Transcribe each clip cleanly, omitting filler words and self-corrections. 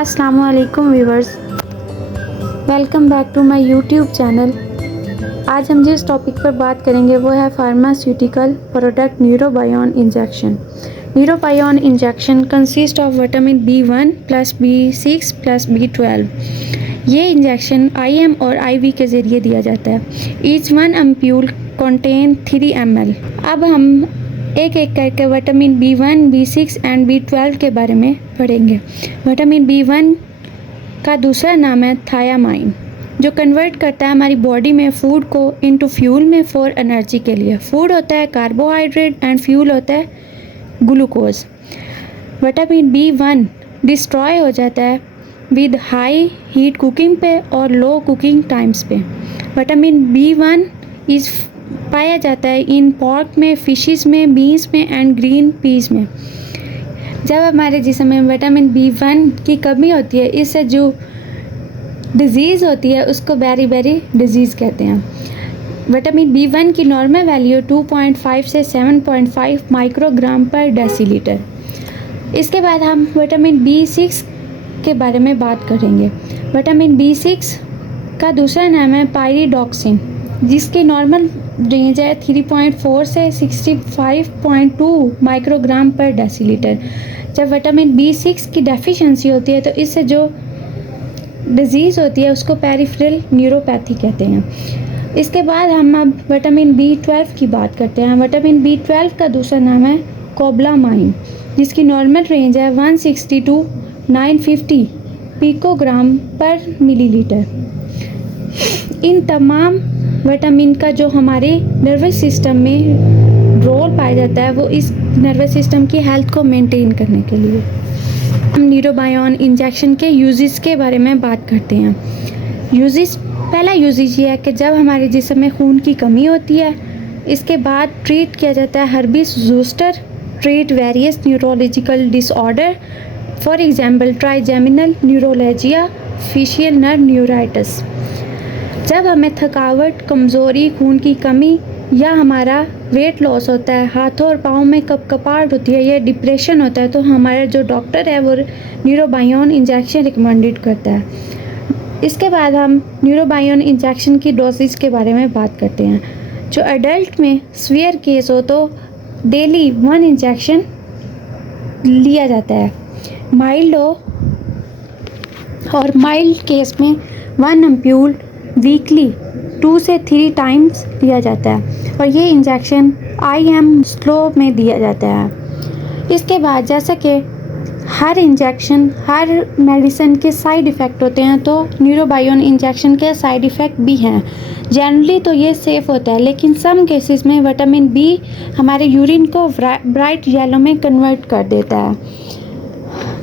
अस्सलामुअलैकुम viewers, welcome back to my YouTube channel. आज हम जिस टॉपिक पर बात करेंगे वो है pharmaceutical product Neurobion injection. Neurobion injection consist of vitamin B1 plus B6 plus B12। ये इंजेक्शन IM और IV के ज़रिए दिया जाता है। Each one ampoule contain 3 ml। अब हम एक एक करके vitamin B1, B6 and B12 के बारे में पढ़ेंगे। विटामिन B1 का दूसरा नाम है थायामाइन, जो कन्वर्ट करता है हमारी बॉडी में फूड को इनटू फ्यूल में फॉर एनर्जी के लिए। फूड होता है कार्बोहाइड्रेट एंड फ्यूल होता है ग्लूकोज। विटामिन B1 डिस्ट्रॉय हो जाता है विद हाई हीट कुकिंग पे और लो कुकिंग टाइम्स पे। विटामिन B1 इज़ पाया जाता है इन पॉर्क में, फिशेस में, बीन्स में एंड ग्रीन पीस में। जब हमारे जिस्म में विटामिन B1 की कमी होती है, इससे जो डिज़ीज़ होती है उसको बेरी डिज़ीज़ कहते हैं। विटामिन B1 की नॉर्मल वैल्यू 2.5 से 7.5 माइक्रोग्राम पर डेसीलीटर। इसके बाद हम विटामिन B6 के बारे में बात करेंगे। विटामिन B6 का दूसरा नाम है पायरिडॉक्सिन, जिसकी नॉर्मल रेंज है 3.4 से 65.2 माइक्रोग्राम पर डेसीलीटर। जब विटामिन B6 की डेफिशिएंसी होती है तो इससे जो डिज़ीज़ होती है उसको पेरिफेरल न्यूरोपैथी कहते हैं। इसके बाद हम अब विटामिन B12 की बात करते हैं। विटामिन B12 का दूसरा नाम है कोबलामाइन, जिसकी नॉर्मल रेंज है 160 टू 950 पिकोग्राम पर मिलीलीटर। इन तमाम विटामिन का जो हमारे नर्वस सिस्टम में रोल पाया जाता है वो इस नर्वस सिस्टम की हेल्थ को मेंटेन करने के लिए। हम न्यूरोबायोन इंजेक्शन के यूजेस के बारे में बात करते हैं। यूजेस, पहला यूजेस ये है कि जब हमारे जिस्म में खून की कमी होती है, इसके बाद ट्रीट किया जाता है herpes zoster, treat various neurological disorder, for example trigeminal neuralgia, facial nerve neuritis. जब हमें थकावट, कमज़ोरी, खून की कमी या हमारा वेट लॉस होता है, हाथों और पाँव में कपकपाहट होती है या डिप्रेशन होता है, तो हमारा जो डॉक्टर है वो न्यूरोबायोन इंजेक्शन रिकमेंडेड करता है। इसके बाद हम न्यूरोबायोन इंजेक्शन की डोसेज के बारे में बात करते हैं। जो एडल्ट में सीवियर केस हो तो डेली 1 इंजेक्शन लिया जाता है। माइल्ड हो और माइल्ड केस में 1 एम्प्यूल वीकली 2 से 3 टाइम्स दिया जाता है और ये इंजेक्शन IM स्लो में दिया जाता है। इसके बाद जैसे कि हर इंजेक्शन, हर मेडिसिन के साइड इफ़ेक्ट होते हैं, तो न्यूरोबायोन इंजेक्शन के साइड इफ़ेक्ट भी हैं। जनरली तो ये सेफ़ होता है, लेकिन सम केसेस में विटामिन B हमारे यूरिन को ब्राइट येलो में कन्वर्ट कर देता है।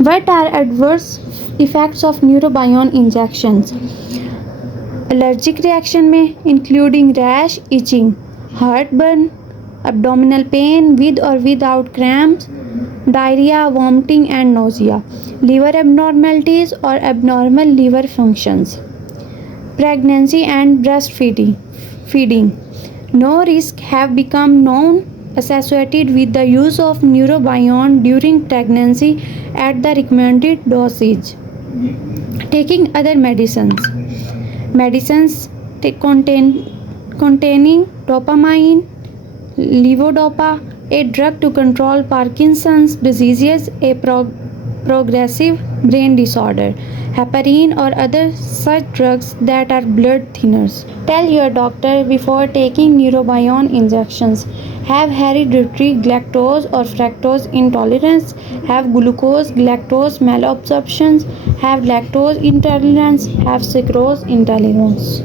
What are adverse effects of Neurobion injections? Allergic reaction में including rash, itching, heartburn, abdominal pain with और without cramps, diarrhoea, vomiting and nausea, liver abnormalities or abnormal liver functions, pregnancy and breastfeeding. No risk have become known associated with the use of neurobion during pregnancy at the recommended dosage. Taking other medicines containing dopamine, levodopa, a drug to control Parkinson's diseases, a progressive brain disorder, heparin or other such drugs that are blood thinners. Tell your doctor before taking neurobion injections. Have hereditary galactose or fructose intolerance, have glucose galactose malabsorption, have lactose intolerance, have sucrose intolerance.